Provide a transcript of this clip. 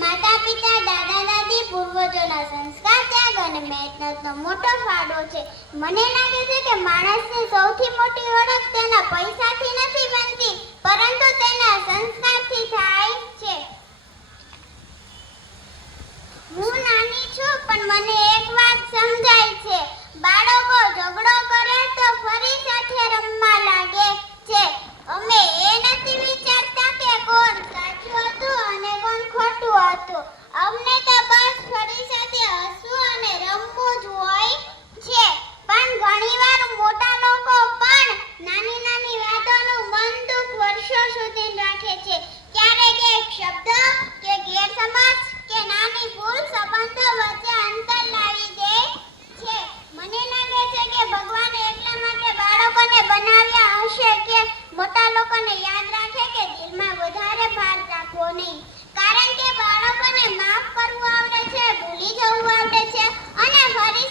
માતા પિતા દાદા દાદી પૂર્વજોના સંસ્કાર ત્યાગ અને મહેનતનો મોટો ફાળો છે. મને લાગે છે કે માણસની સૌથી મોટી ઓળખ તેના પૈસાથી નથી બનતી, પરંતુ તેના સંસ્કારથી થાય છે. હું નાની છું પણ મને એક વાત સમજાય છે. બાળકો ઝઘડો કરે તો ફરી સાથે રમવા લાગે છે. અમે એ નથી વિચારતા કે કોણ સાચું હતું અને કોણ ખોટું હતું. અમને તો બસ ફરી સાથે હસવું અને રમવું જ હોય છે. પણ ઘણીવાર મોટા લોકો પણ નાની નાની વાતોનું મન દુઃખ વર્ષો સુધી રાખે છે. ક્યારેક એક શબ્દ કે ગેરસમજ કે નાની ભૂલ સંબંધો વચ્ચે અંતર લાવી દે છે. મને લાગે છે કે ભગવાને એટલા માટે બાળકોને બનાવ્યા હશે કે મોટા લોકોને યાદ રાખે કે દિલમાં વધારે ભાર રાખવો નહીં. કારણ કે બાળકોને માફ કરવું આવડે છે, ભૂલી જવું આવડે છે અને ફરી